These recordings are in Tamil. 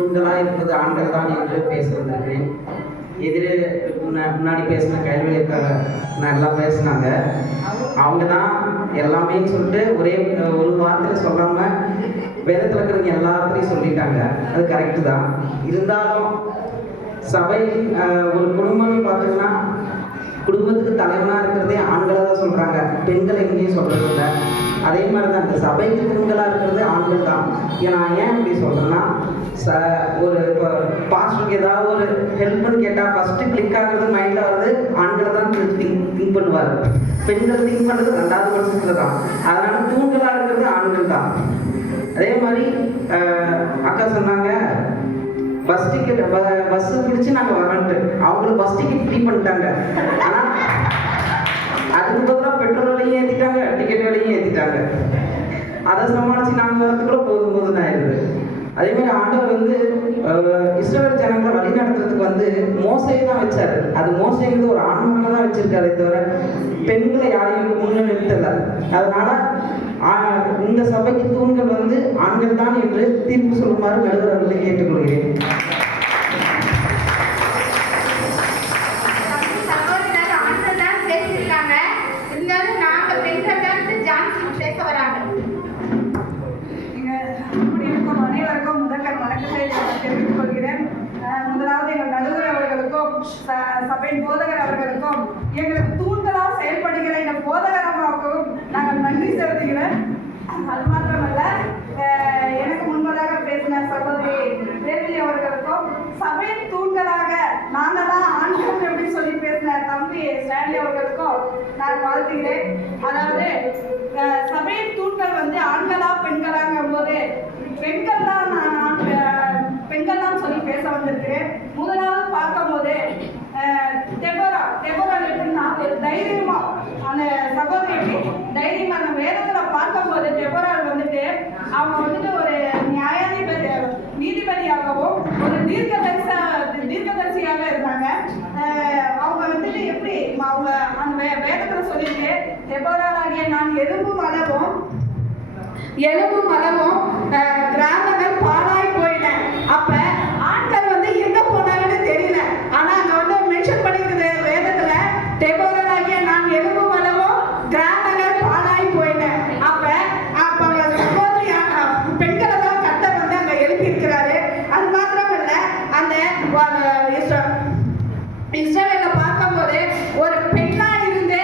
தூண்களாக இருப்பது ஆண்கள் தான் என்று பேச வந்திருக்கிறேன். எதிரே முன்னாடி பேசின கேள்விகளுக்கு நல்லா பேசினாங்க. அவங்க தான் எல்லாமே சொல்லிட்டு ஒரே ஒரு வார்த்தையில் சொல்லாமல் வேதத்தில் இருக்கிறவங்க எல்லாத்தையும் சொல்லிட்டாங்க. அது கரெக்டு தான். இருந்தாலும் சபை ஒரு குடும்பம்னு பார்த்தீங்கன்னா குடும்பத்துக்கு தலைவனாக இருக்கிறதே ஆண்களை தான் சொல்கிறாங்க, பெண்களை எங்கேயும் சொல்கிறது இல்லை. அதே மாதிரி தான் இந்த சபைக்கு பெண்களாக இருக்கிறது ஆண்கள் தான். நான் ஏன் அப்படி சொல்கிறேன்னா, ஒரு இப்போ பாஸ்டருக்கு ஏதாவது ஒரு ஹெல்ப்னு கேட்டால் ஃபஸ்ட்டு கிளிக் ஆகிறது மைண்டில் வருது ஆண்களை தான் திங்க் பண்ணுவார். பெண்கள் திங்க் பண்ணுறது ரெண்டாவது பட்சத்தில் தான். அதனால் தூண்களாக இருக்கிறது ஆண்கள் தான். அதே மாதிரி அக்கா சொன்னாங்க பஸ் டிக்கெட் பஸ்ஸு பிடிச்சி நாங்கள் வரன்ட்டு அவங்களுக்கு பஸ் டிக்கெட் ஃப்ரீ பண்ணிட்டாங்க. ஆனால் அதுக்கு பதிலாக பெட்ரோல் விலையும் ஏற்றிட்டாங்க, டிக்கெட் விலையும் ஏற்றிட்டாங்க. அதை சமாளித்து நாங்கள் வரத்துக்குள்ள போதும் போதும் ஆயிடுது. அதே மாதிரி ஆண்டவர் வந்து இஸ்ரவேல் ஜனங்களை வழி நடத்துறதுக்கு மோசையை தான் வச்சாரு. அது மோசைங்கிறது ஒரு ஆண்மகனை தான் வச்சிருக்காரு, தவிர பெண்களை யாரையும் முன்ன நிறுத்தலை. அதனால இந்த சபைக்கு தூண்கள் ஆண்கள் தான் என்று தீர்ப்பு சொல்லுமாறு நடுவர் அவர்களை கேட்டுக்கொள்கிறேன். முதலாவது எங்கள் நடுவர் அவர்களுக்கும் சபையின் போதகர் அவர்களுக்கும் எங்களுக்கு தூண்களாக செயல்படுகிற எங்கள் போதகரமாகவும் நாங்கள் நன்றி செலுத்துகிறேன். அது மாத்திரமல்ல, எனக்கு முன்பதாக பேசின சகோதரி தேவி அவர்களுக்கும் சபையின் தூண்களாக நாங்கள் தான் ஆண்கள் எப்படி சொல்லி பேசின தம்பி ஸ்டான்லி அவர்களுக்கும் நான் வாழ்த்துகிறேன். அதாவது சபையின் தூண்கள் ஆண்களா பெண்களாங்கும் போது பெண்கள் தான் சொல்லி பேச வந்திருக்கிறேன். முதலாவது பார்க்கும்போது டெபோரா எப்படின்னா ஒரு தைரியமா அந்த சகோதரி தைரியமா அந்த வேதத்தில் பார்க்கும்போது டெபோரா அவங்க ஒரு நீதிபதியாகவும் ஒரு தீர்க்கதரிசியாக இருந்தாங்க. அவங்க எப்படி அவங்க அந்த வேதத்தில் சொல்லிட்டு டெபோராகிய நான் எலும்பும் அளவும் கிராமங்கள் பாழாய் போயினேன். அப்ப ஆண்கள் எங்க போனாங்கன்னு தெரியல. ஆனா அங்க மென்ஷன் பண்ணிருக்குது வேதத்துல, டெபோராகிய நான் எலும்பும் அளவும் கிராமங்கள் பாழாய் போயினேன். அப்ப சகோதரி பெண்களை தான் கர்த்தர் அங்க எழுப்பி இருக்கிறாரு. அது மாத்திரமல்ல, அந்த இஸ்ரவேல பார்க்கும்போது ஒரு பெண்ணா இருந்து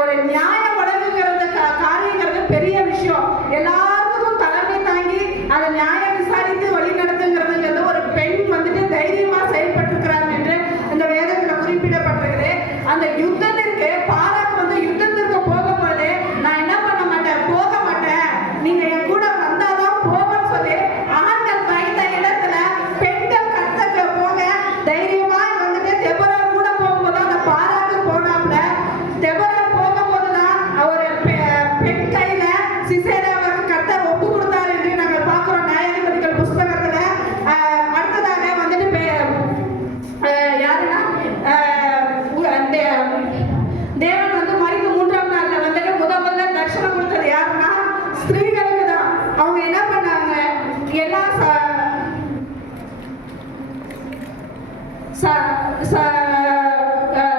ஒரு நியாயம் வழங்குகிறது காரியங்கிறது பெரிய விஷயம். எல்லாருக்கும் தலைமை தாங்கி அதை நியாயம் விசாரித்து வழி நடத்துங்கிறதுங்கிறது ஒரு பெண் தைரியமா செயல்பட்டிருக்கிறார் என்று இந்த வேதத்துல குறிப்பிடப்பட்டிருக்குது. அந்த யுத்தத்திற்கு பாராக்கு யுத்தத்திற்கு போகும்போது நான் என்ன பண்ண மாட்டேன், போக மாட்டேன், நீங்க என் கூட வந்தாதான் போவேன்னு சொல்லி ஆண்கள் கைத்த இடத்துல பெண்கள் கத்தக்க போக தைரியமா தெபோரா கூட போகும்போது அந்த பாராக்கு போனாப்ல. தெபோரா போகும்போதுதான் ஒரு பெண் கையில சிசேராவுக்கு கர்த்தர் ஒப்பு கொடுத்தார் என்று நாங்கள் பார்க்கிறோம் நியாயாதிபதிகள் புஸ்தகத்துல. அடுத்ததாக யாருன்னா தேவன் மறித்து 3ஆம் நாள்ல முதல்ல தரிசனம் கொடுத்தது யாருன்னா ஸ்திரீகளுக்கு தான். அவங்க என்ன பண்ணாங்க, எல்லா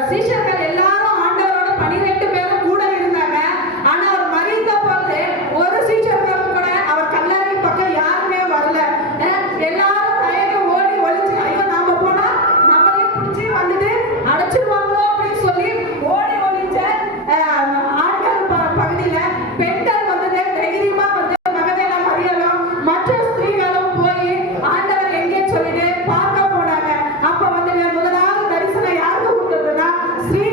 சீஷர்கள் எல்லாரும் ஆண்டவரோட 12 பேரும் கூட இருந்தாங்க. ஆனா அவர் மரித்த போது ஒரு சீஷர்களும் கூட அவர் கல்லறை பக்கம் யாருமே வரல. எல்லாரும் பயந்து ஓடி ஒளிச்சு, ஐயோ நாம போனா நம்மளையும் பிடிச்சி அடைச்சிருவாங்களோ அப்படின்னு சொல்லி ஓடி ஒளிச்ச ஆண்கள் பகுதியில பெண்கள் தைரியமா மகதேனா மரியாளும் மற்ற ஸ்திரீகளும் போய் ஆண்டவர் எங்கே சொல்லிட்டு பார்க்க போனாங்க. அப்ப முதலாவது தரிசனம் யாருக்கு கொடுத்ததுன்னா ஸ்ரீ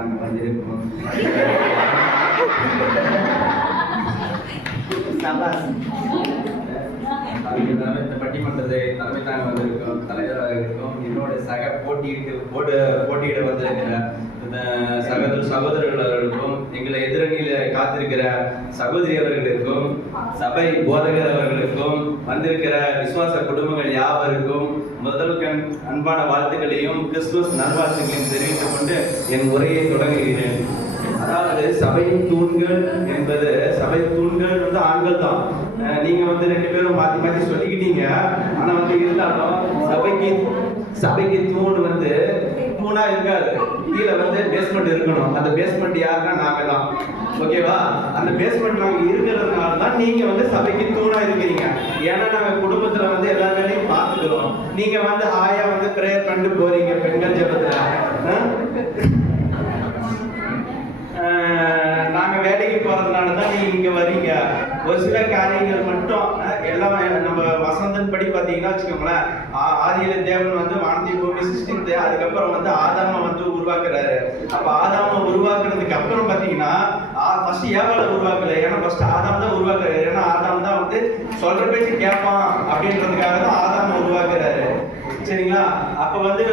நாங்கள் வந்திருக்கோம். அதுக்கு இந்த பட்டிமன்றத்தை தலைமை தாங்க வந்திருக்கோம், தலைவராக இருக்கும். என்னோட சக போட்டியிட வந்திருக்கிற இந்த சகோதரர்களுக்கும், எங்களை எதிரணியில காத்திருக்கிற சகோதரி அவர்களுக்கும், சபை போதகர் அவர்களுக்கும், வந்திருக்கிற விசுவாச குடும்பங்கள் யாவருக்கும் முதல் அன்பான வாழ்த்துக்களையும் கிறிஸ்துமஸ் நல்வாழ்த்துக்களையும் தெரிவித்துக் கொண்டு என் உரையை தொடங்குகிறேன். அதாவது சபையின் தூண்கள் என்பது, சபை தூண்கள் வந்து ஆண்கள் தான். நீங்க வந்து 2 பேரும் மாத்தி மாத்தி சொல்லிக்கிட்டீங்க. ஆனா வந்து இருந்தாலும் சபைக்கு தூண் வந்து தூணா இருக்காது. கீழே வந்து பேஸ்மெண்ட் இருக்கணும். அந்த பேஸ்மெண்ட் யாருன்னா நாங்க தான். ஓகேவா? அந்த பேஸ்மெண்ட் நாங்க இருக்கிறதுனால தான் நீங்க வந்து சபைக்கு தூணா இருக்கிறீங்க. ஏன்னா நாங்க குடும்பத்துல வந்து எல்லா வேலையும் பார்த்துக்கிறோம். நீங்க வந்து ஆயா வந்து பிரேயர் பண்ணிட்டு போறீங்க பெண்கள் ஜெபத்துல. நாங்க வேலைக்கு போறதுனால தான் நீங்க இங்க வரீங்க. ஒரு சில காரியங்கள் மட்டும் எல்லாம் நம்ம வசந்தன் படி பாத்தீங்கன்னா வச்சுக்கோங்களேன், ஆதியில தேவன் வந்து வானத்தை பூமி சிருஷ்டித்து அதுக்கப்புறம் வந்து ஆதாம வந்து உருவாக்குறாரு. அப்ப ஆதாம உருவாக்குறதுக்கு அப்புறம் பாத்தீங்கன்னா ஃபர்ஸ்ட் ஏவாளை உருவாக்கல. ஏன்னா ஃபர்ஸ்ட் ஆதாம் தான் உருவாக்குறாரு. ஏன்னா ஆதாம் தான் வந்து சொல்ற பேச்சு கேட்பான் அப்படின்றதுக்காக தான் ஆதாம உருவாக்குறாரு. சரிங்களா? அப்ப வந்து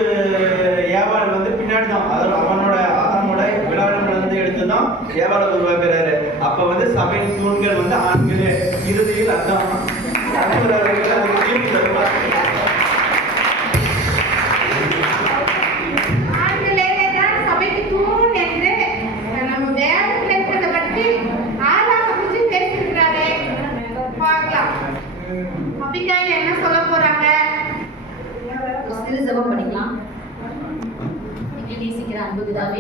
ஏவாள் வந்து பின்னாடி தான், அதாவது அவனோட ஆதாமோட விழாவிலிருந்து எடுத்துதான் ஏவாளை உருவாக்குறாரு. அப்ப வந்து சபையின் தூண்கள் வந்து ஆண்களே, இறுதியில் அதான் சபைக்கு தூண் என்று நம்ம வேதத்தில் இருக்கிறத பற்றி ஆதாம குறித்து பேசியிருக்கிறாரே. பார்க்கலாம் அபிகாயில் என்ன சொல்ல போறாங்க. சிறு ஜெபம் பண்ணிக்கலாம். எங்களை நேசிக்கிற அன்பு பிதாவே,